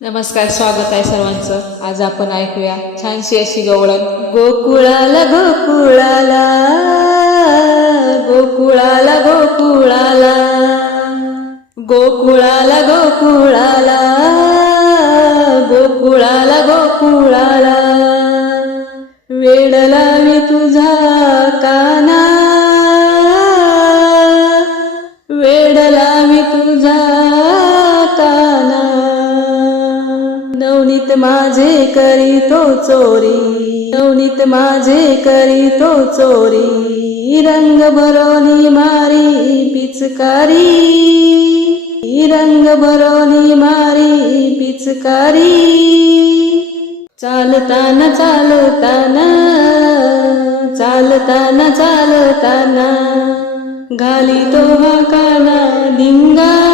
नमस्कार स्वागत आहे सर्वांचं. आज आपण ऐकूया छानशी अशी गवळण. गोकुळाला गोकुळाला गोकुळाला गोकुळाला. गोकुळाला गोकुळाला गोकुळाला गोकुळाला. वेड लावी तुझा माझे माझे करीतो चोरी. नवनीत माझे करीतो चोरी. रंग भरवली मारी पिचकारी. रंग भरवली मारी पिचकारी. चालताना चालताना चालताना चालताना घाली तो हा काना धिंगा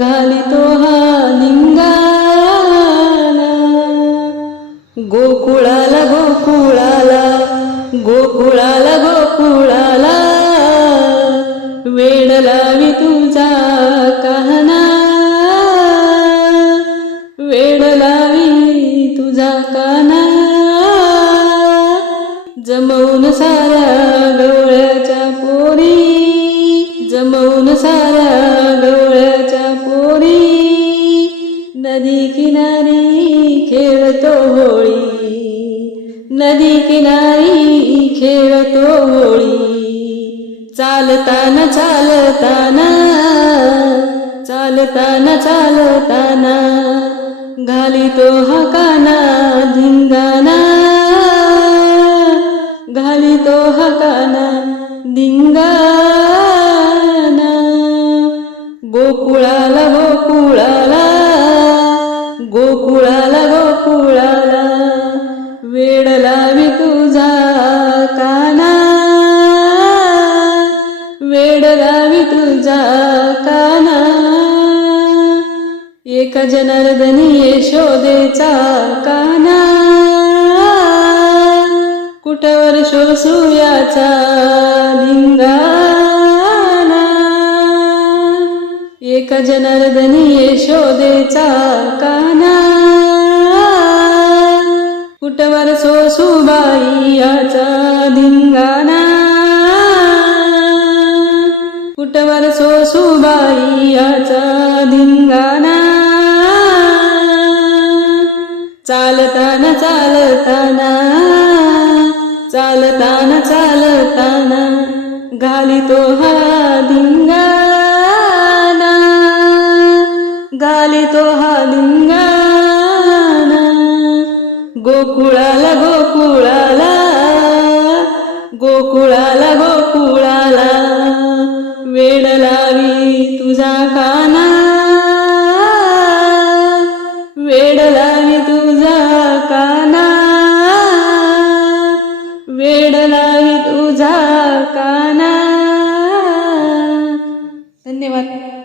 घाली तो हा लिंगाणा गोकुळाला गोकुळाला गोकुळाला गोकुळाला. वेड लावी तुझा कहना वेड लावी तुझा काना जमवून सारा नदी किनारी खेळतो होळी चालताना चालताना चालताना चालताना घाली तो हा काना धिंगाणा घाली तो हा जनार्दनी यशोदेचा काना. कुठवर शोसूयाचा धिंगाणा एक जनार्दनी यशोदेचा काना. कुठवर सोसूबाई याचा धिंगाना कुठवर सोसूबाई याचा धिंगाना चालताना चालताना चालताना चालताना घाली तो हा धिंगाणा घाली तो हा धिंगाणा. गोकुळाला गोकुळाला गोकुळाला गोकुळाला वेड लावी तुझा का तुझा काना धन्यवाद.